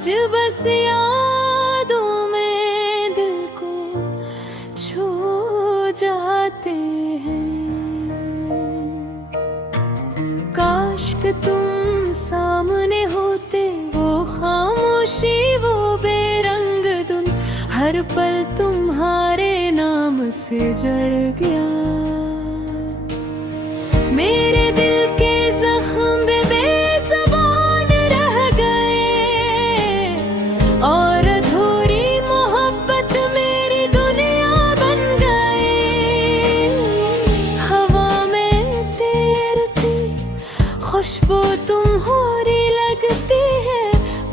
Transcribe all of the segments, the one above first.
आज बस यादों में दिल को छू जाते हैं। काश कि तुम सामने होते, वो खामोशी वो बेरंग धुन, हर पल तुम्हारे नाम से जड़ गया। मेरे दिल के जख्म बेज़बान रह गए और अधूरी मोहब्बत मेरी दुनिया बन गए। हवा में तैरती खुशबू तुम्हारी लगती है,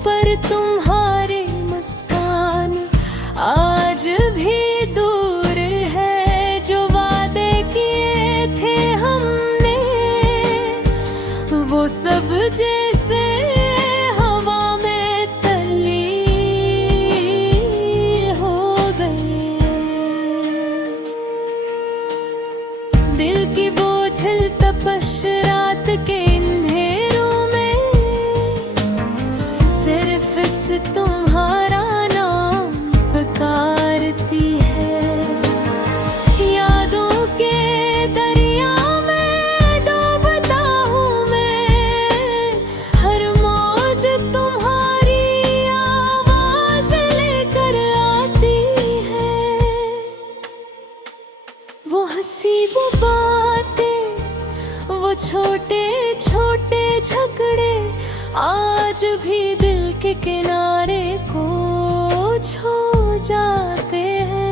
पर तुम्हारी मुस्कान आज भी दूर है। जो वादे किए थे हमने, वो सब जैसे हवा में तली हो गए। दिल की बोझिल तपश रात के अंधेरों में, सिर्फ इस तुम्हारा नाम पुकारती है। यादों के दरिया में डूबता हूँ मैं, हर मौज तुम्हारी आवाज लेकर आती है। वो हंसी वो बातें, वो छोटे छोटे झगड़े आज भी दिल के किनारे को छू जाते हैं।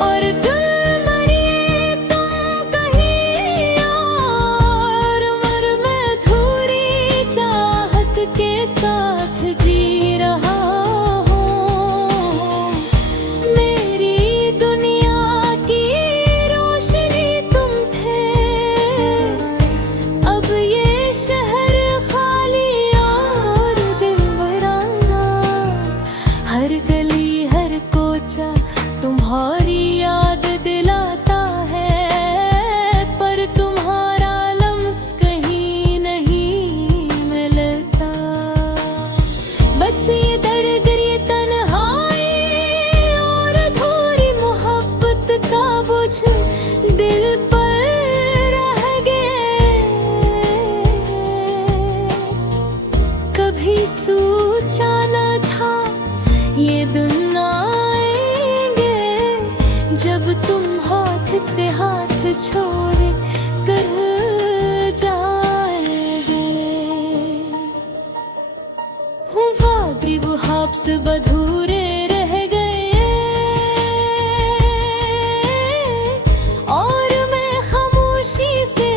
और दिल मरिए तुम कहीं और, मर मैं अधूरी चाहत के साथ जी रहा हूँ। मेरी दुनिया की रोशनी तुम थे, अब ये शहर खाली और दिल वीराना। हर गली हर कोचा तुम्हारी याद दिलाता है, पर तुम्हारा लम्स कहीं नहीं मिलता। बस ये दर्द ये तन्हाई और अधूरी मोहब्बत का बोझ दिल पर रह गए। कभी सोचा न था ये दिन आएंगे, जब तुम हाथ से हाथ छोड़ कर जाएंगे। हूँ वादी वो ख्वाब अधूरे रह गए, और मैं खामोशी से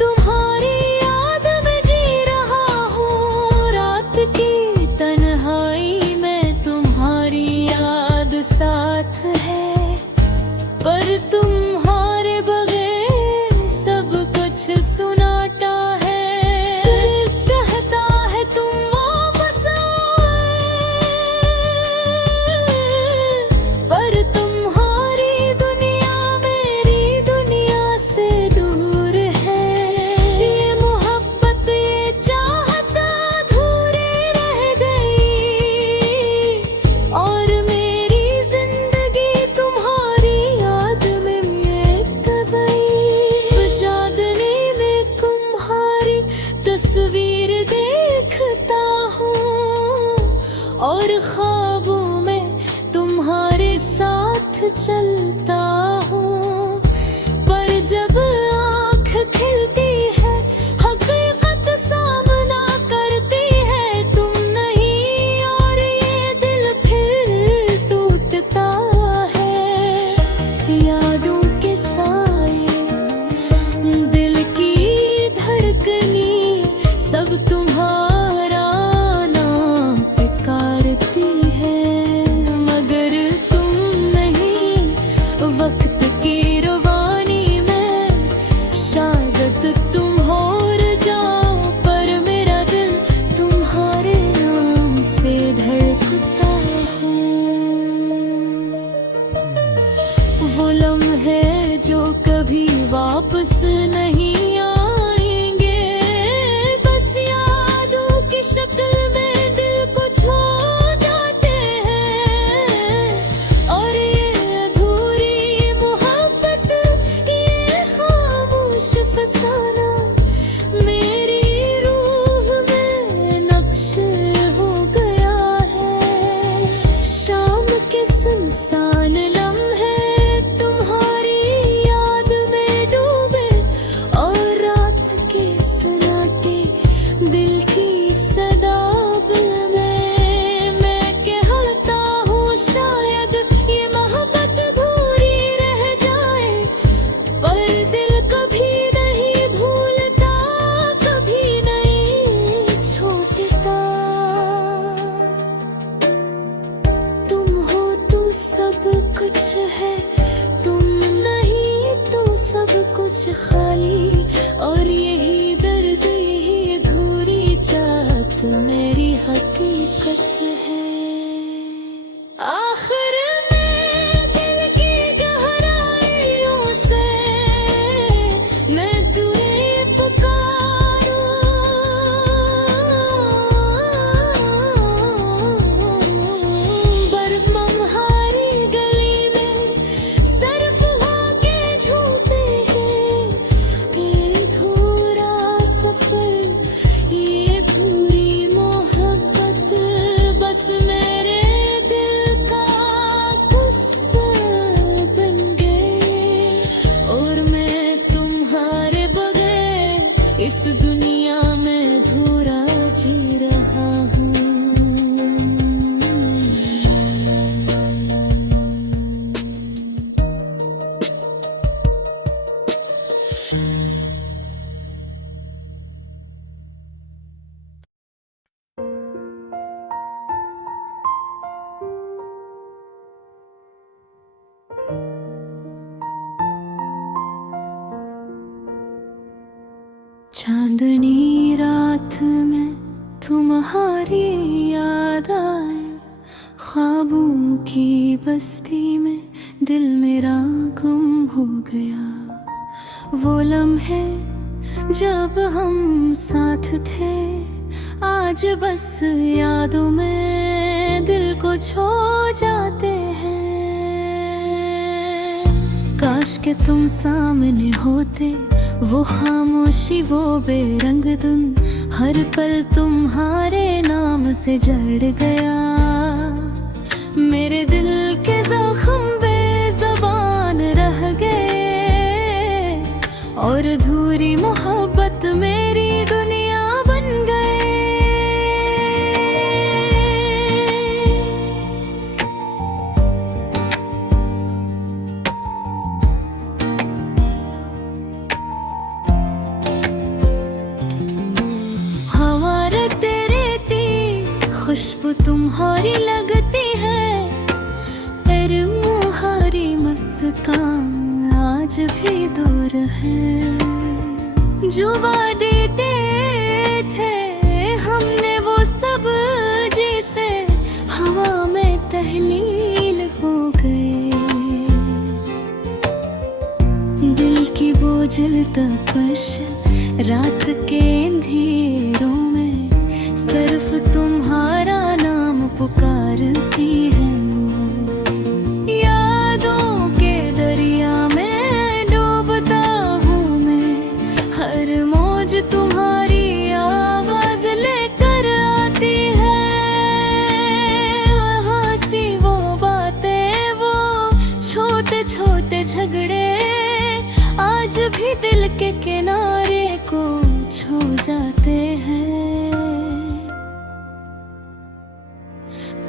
तुम्हारी याद में जी रहा हूँ। रात की तन्हाई में तुम्हारी याद साथ है, पर तुम्हारे बगैर सब कुछ सुनाटा है। दिल कहता है तुम वापस आए, पर तुम्हारी दुनिया मेरी दुनिया से दूर है। ये मोहब्बत ये चाहत अधूरी रह गई, और मेरी जिंदगी तुम्हारी याद में मिट गई। चांदनी में तुम्हारी तस्वीर देखता हूँ, और ख्वाबों में तुम्हारे साथ चलता हूँ। पर जब आँख खिलती है, हकीकत सामना करती है, तुम नहीं और ये दिल फिर टूटता है। यादों के साए, दिल की धड़कनी, सब तुम्हारा नाम पुकारती है। मगर तुम नहीं, वक्त की रवानी में शायद तुम और जाओ, पर मेरा दिल तुम्हारे नाम से धड़कता हूँ। वो लम्हे जो कभी वापस नहीं आएंगे, बस याद मोहब्बत मेरी हकीकत है। आखिर में दिल की गहराइयों से मैं तुझे पुकारूं, बरमम्हारी गली में सर्फ के झूठे हैं। ये अधूरा सफर, ये अधूरी मोहब्बत बस मेरे दिल का किस्सा बन गए। और मैं तुम्हारे बगैर इस दुनिया में अधूरा जी रहा हूँ। चांदनी रात में तुम्हारी याद आए, ख्वाबों की बस्ती में दिल मेरा गुम हो गया। वो लम्हे जब हम साथ थे, आज बस यादों में दिल को छो जाते हैं। काश के तुम सामने होते, वो खामोशी वो बेरंग धुन, हर पल तुम्हारे नाम से जड़ गया। मेरे दिल के जख्म बेज़बान रह गए, और अधूरी मोहब्बत मेरी दुनिया बन गए। खुशबू तुम्हारी लगती है, फिर मुहारी मुस्कान आज भी दूर है। जो वादे थे हमने वो सब जैसे हवा में तहलील हो गए। दिल की बोझल तपश रात के अंधेरों में सिर्फ तुम्हारा नाम पुकारती है। यादों के दरिया में डूबता हूँ मैं, हर मौज तुम्हारी आवाज लेकर आती है। हंसी वो बातें, वो छोटे छोटे झगड़े आज भी दिल के किनारे को छू जाते हैं।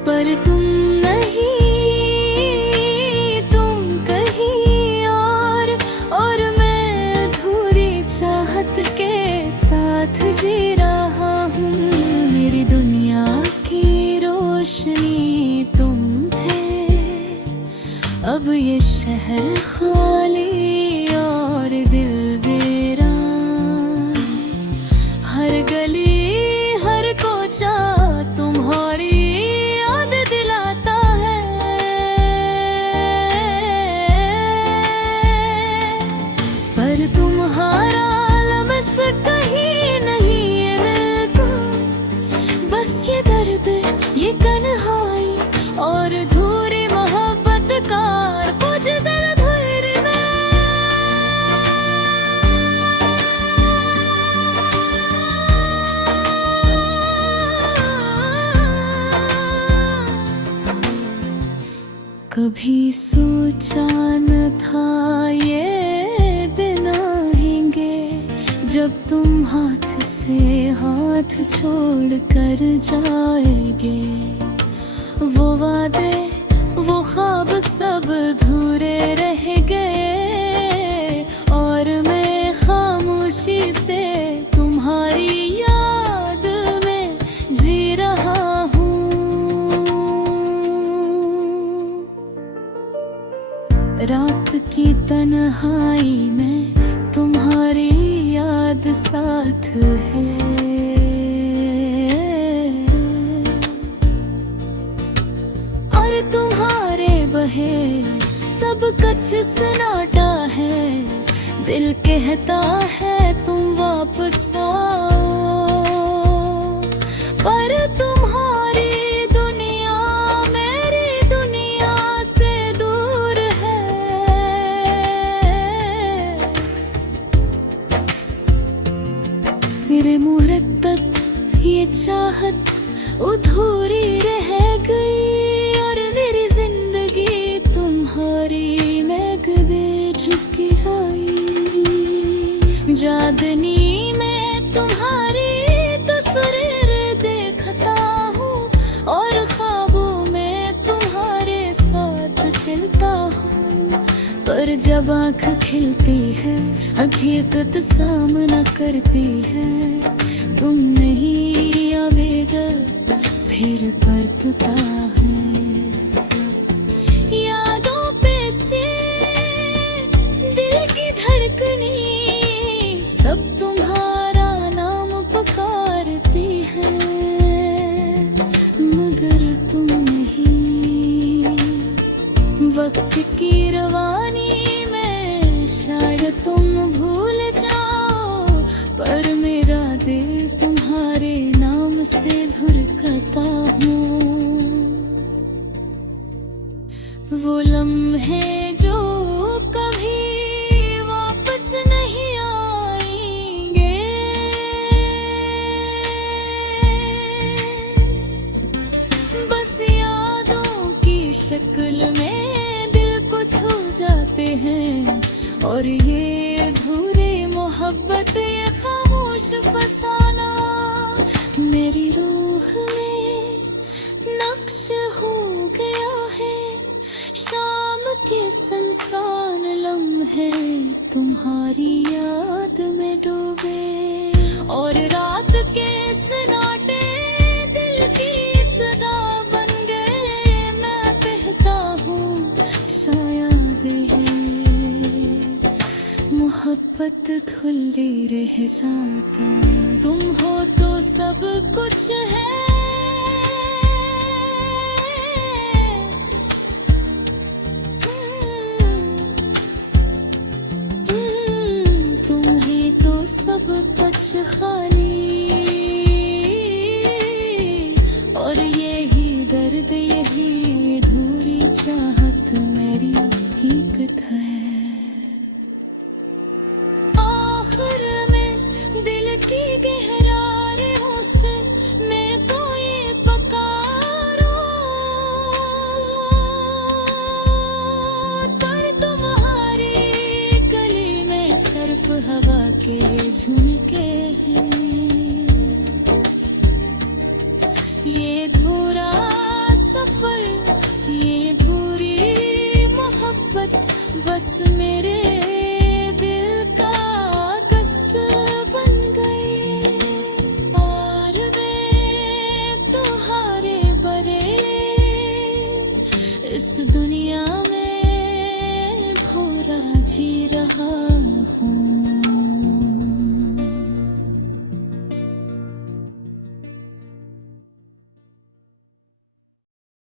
पर तुम नहीं, तुम कहीं और मैं अधूरी चाहत के साथ जी रहा हूँ। मेरी दुनिया की रोशनी तुम थे, अब ये शहर खाली और दिल वीरान। हर गली हर कोचा तुम्हारी तुम्हारा लम्स कहीं नहीं मिलता। बस ये दर्द, ये तन्हाई और अधूरी मोहब्बत का कुछ दर्द में। कभी सोचा न था ये जब तुम हाथ से हाथ छोड़ कर जाएंगे। वो वादे वो ख्वाब सब अधूरे रह गए, और मैं खामोशी से तुम्हारी याद में जी रहा हूँ। रात की तन्हाई में तुम्हारी याद साथ है। कुछ सन्नाटा है, दिल कहता है तुम वापस आओ, पर तुम्हारी दुनिया मेरी दुनिया से दूर है। मेरे मुहब्बत ये चाहत अधूरी रह गई, और मेरी जिंदगी तुम्हारी मेघ बेच गिराई। चांदनी में तुम्हारी तस्वीर देखता हूँ, और ख्वाबों में तुम्हारे साथ चलता हूँ, पर जब आँख खिलती है हकीकत सामना करती है, तुम नहीं आवेगा फिर परतता है। यादों पे से दिल की धड़कनी सब तुम्हारा नाम पुकारती है, मगर तुम नहीं। वक्त की रवानी में शायद तुम भूल जाओ, पर मेरा दिल तुम्हारे नाम से धड़कता हूँ। वो लम्हे जो कभी वापस नहीं आएंगे, बस यादों की शक्ल में दिल को छू जाते हैं, और ये अधूरी मोहब्बत ये खामोश फसाना मेरी रूह में नक्श हो गया है। शाम के सुनसान लम्हे तुम्हारी याद में डूबे, और रात के सन्नाटे दिल की सदा बन गए। मैं कहता हूँ शायद है मोहब्बत खुली रह जाता, तुम हो तो सब कुछ है। तुम ही तो सब कुछ खाली, और यही दर्द यही अधूरी चाहत मेरी हकीकत है। आखिर में दिल की गहराइयों से मैं कोई पुकारो, पर तुम्हारी गली में सिर्फ हवा के झुमके हैं। ये अधूरा सफर ये अधूरी मोहब्बत बस मेरे दिल का कस बन गई। और मैं तुम्हारे बरे इस दुनिया में भोरा जी रहा।